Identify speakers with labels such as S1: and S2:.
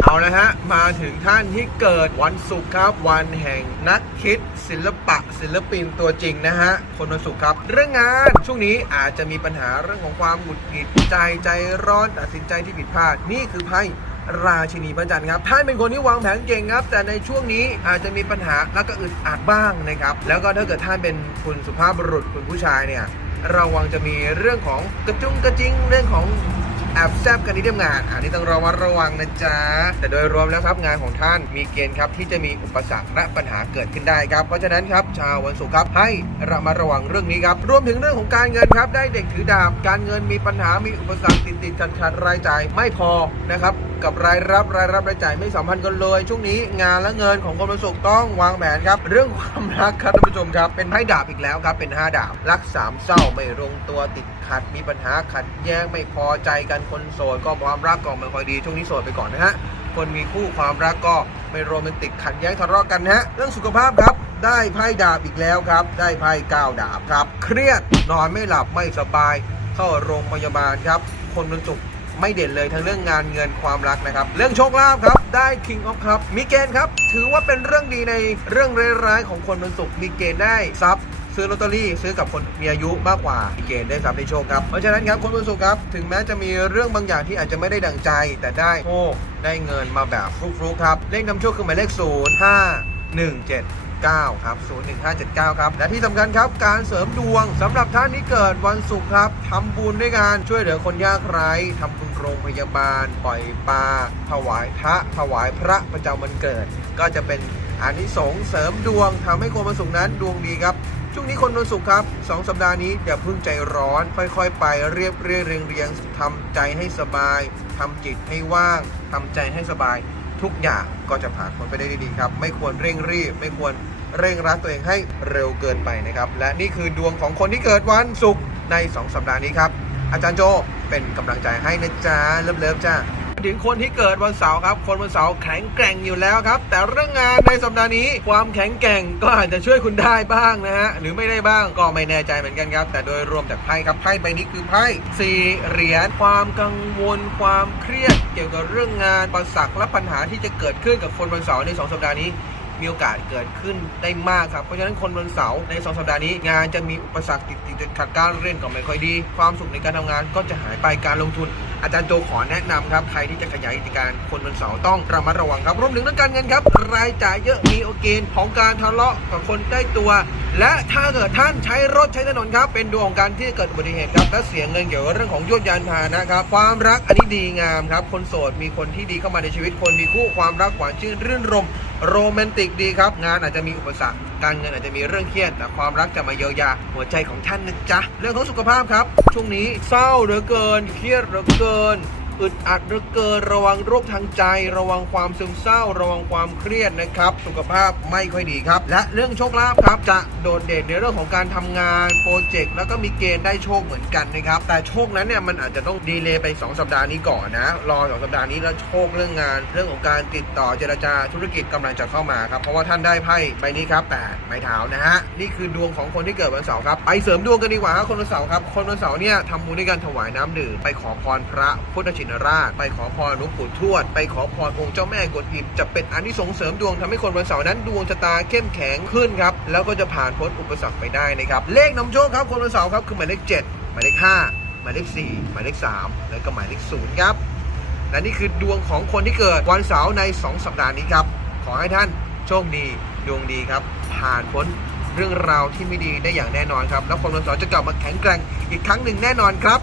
S1: เอาละฮะ มาถึงท่านที่เกิดวันศุกร์ครับ วันแห่งนักคิดศิลปะศิลปินตัวจริงนะฮะ คนวันศุกร์ครับ เรื่องงานช่วงนี้อาจจะมีปัญหาเรื่องของความหงุดหงิดใจใจร้อนตัดสินใจที่ผิดพลาด นี่คือไพ่ราชินีพระจันทร์ครับ ท่านเป็นคนที่วางแผนเก่งครับ แต่ในช่วงนี้อาจจะมีปัญหาแล้วก็อึดอัดบ้างนะครับ แล้วก็ถ้าเกิดท่านเป็นคุณสุภาพบุรุษคุณผู้ชายเนี่ยระวังจะมีเรื่องของกระจุงกระจิงเรื่องของ แอบแซบกันที่ทำงาน อันนี้ต้องระมัดระวังนะจ๊ะ แต่โดยรวมแล้วครับงานของท่านมีเกณฑ์ครับที่จะมีอุปสรรคและปัญหาเกิดขึ้นได้ครับ เพราะฉะนั้นครับชาววันศุกร์ครับให้ระมัดระวังเรื่องนี้ครับ รวมถึงเรื่องของการเงินครับ ได้เด็กถือดาบ การเงินมีปัญหา มีอุปสรรคติดติดขัดขัดรายจ่ายไม่พอนะครับกับรายรับรายรับรายจ่ายไม่สัมพันธ์กันเลย ช่วงนี้งานและเงินของคนวันศุกร์ต้องวางแผนครับ เรื่องความรักครับท่านผู้ชมครับ เป็นไพ่ดาบอีกแล้วครับ เป็นห้าดาบ รักสามเศร้าไม่ลงตัวติดขัดมีปัญหาขัดแย้งไม่พอใจกันคนโสดก็ความรักก็ไม่ค่อยดีช่วงนี้โสดไปก่อนนะฮะคนมีคู่ความรักก็ไม่โรแมนติกขัดแย้งทะเลาะกันนะฮะเรื่องสุขภาพครับ ได้ไพ่ดาบอีกแล้วครับ ได้ไพ่ก้าวดาบครับ เครียดนอนไม่หลับไม่สบาย เข้าโรงพยาบาลครับ คนวันศุกไม่เด่นเลยทั้งเรื่องงานเงินความรักนะครับ เรื่องโชคลาภครับ ได้ King of Cup มีเกณฑ์ครับ ถือว่าเป็นเรื่องดีในเรื่องร้ายๆของคนวันศุกมีเกณฑ์ได้ทรัพย์ ซื้อลอตเตอรี่ซื้อกับคนมีอายุมากกว่ามีเกณฑ์ได้ทรัพย์ได้โชคครับ เพราะฉะนั้นครับคนวันศุกร์ครับ ถึงแม้จะมีเรื่องบางอย่างที่อาจจะไม่ได้ดังใจ แต่ได้โชคได้เงินมาแบบฟลุกๆครับ เลขนำโชคคือหมายเลข 0 5 1 7 9ครับ01579 ครับ และที่สำคัญครับ การเสริมดวงสำหรับท่านที่เกิดวันศุกร์ครับทำบุญด้วยการช่วยเหลือคนยากไร้ทำบุญโรงพยาบาล ปล่อยปลา ถวายพระ ถวายพระประจำวันเกิด ก็จะเป็น อานิสงส์เสริมดวงทำให้คนวันศุกร์นั้นดวงดีครับ ช่วงนี้คนวันศุกร์ครับสองสัปดาห์นี้อย่าเพิ่งใจร้อน ค่อยๆ ไปเรียบเรียงเรียงเรียงทำใจให้สบายทำจิตให้ว่างทำใจให้สบาย ทุกอย่างก็จะผ่านพ้นไปได้ดีครับ ไม่ควรเร่งรีบ ไม่ควรเร่งรัดตัวเองให้เร็วเกินไปนะครับ และนี่คือดวงของคนที่เกิดวันศุกร์ใน 2 สัปดาห์นี้ครับ อาจารย์โจเป็นกำลังใจให้นะจ๊ะเลิฟๆจ้า ถึงคนที่เกิดวันเสาร์ครับ คนวันเสาร์แข็งแกร่งอยู่แล้วครับ แต่เรื่องงานในสัปดาห์นี้ ความแข็งแกร่งก็อาจจะช่วยคุณได้บ้างนะฮะหรือไม่ได้บ้างก็ไม่แน่ใจเหมือนกันครับ แต่โดยรวมจากไพ่ครับไพ่ใบนี้คือไพ่สี่เหรียญความกังวล ความเครียด เกี่ยวกับเรื่องงานปัญหาและปัญหาที่จะเกิดขึ้นกับคนวันเสาร์ในสองสัปดาห์นี้มีโอกาสเกิดขึ้นได้มากครับ เพราะฉะนั้นคนวันเสาร์ในสองสัปดาห์นี้งานจะมีอุปสรรคติดติดขัดการเรียนก็ไม่ค่อยดี ความสุขในการทำงานก็จะหายไปการลงทุน อาจารย์โจขอแนะนำครับ ใครที่จะขยายกิจการคนวันเสาร์ต้องระมัดระวังครับรวมถึงเรื่องการเงินครับ รายจ่ายเยอะมีโอเกณฑ์ของการทะเลาะกับคนใกล้ตัว และถ้าเกิดท่านใช้รถใช้ถนนครับ เป็นดวงของการที่เกิดอุบัติเหตุครับและเสียเงินเกี่ยวกับเรื่องของยวดยานพาหนะครับ ความรักอันนี้ดีงามครับ คนโสดมีคนที่ดีเข้ามาในชีวิตคนมีคู่ความรักหวานชื่นรื่นรม โรแมนติกดีครับ งานอาจจะมีอุปสรรค การเงินอาจจะมีเรื่องเครียด แต่ความรักจะมาเยียวยาหัวใจของท่านนะจ๊ะ เรื่องของสุขภาพครับ ช่วงนี้เศร้าเหลือเกิน เครียดเหลือเกิน อึดอัดหลือเกินระวังโรคทางใจ ระวังความซึมเศร้า ระวังความเครียดนะครับ สุขภาพไม่ค่อยดีครับ และเรื่องโชคลาภครับ จะโดดเด่นในเรื่องของการทำงานโปรเจกต์แล้วก็มีเกณฑ์ได้โชคเหมือนกันนะครับ แต่โชคนั้นเนี่ยมันอาจจะต้องดีเลย์ไป 2 สัปดาห์นี้ก่อนนะ รอ2สัปดาห์นี้แล้วโชคเรื่องงาน เรื่องของการติดต่อเจรจาธุรกิจกำลังจะเข้ามาครับเพราะว่าท่านได้ไพ่ใบนี้ครับแปดไม้เท้านะฮะนี่คือดวงของคนที่เกิดวันเสาร์ครับไปเสริมดวงกันดีกว่าครับคนวันเสาร์ครับคนวันเสาร์เนี่ยทำบุญด้วยการถวายน้ำดื่มไปขอพรพระพุทธชินราช ไปขอพรหลวงปู่ทวด ไปขอพรองค์เจ้าแม่กวนอิมจะเป็นอานิสงส์เสริมดวงทำให้คนวันเสาร์นั้นดวงชะตาเข้มแข็งขึ้นครับแล้วก็จะผ่านพ้นอุปสรรคไปได้นะครับเลขนำโชคครับคนวันเสาร์ครับคือหมายเลข7หมายเลข5หมายเลข4หมายเลข3แล้วก็หมายเลข0ครับและนี่คือดวงของคนที่เกิดวันเสาร์ใน 2 สัปดาห์นี้ครับขอให้ท่านโชคดีดวงดีครับ ผ่านพ้นเรื่องราวที่ไม่ดีได้อย่างแน่นอนครับ แล้วคนวันเสาร์จะกลับมาแข็งแกร่งอีกครั้งหนึ่งแน่นอนครับ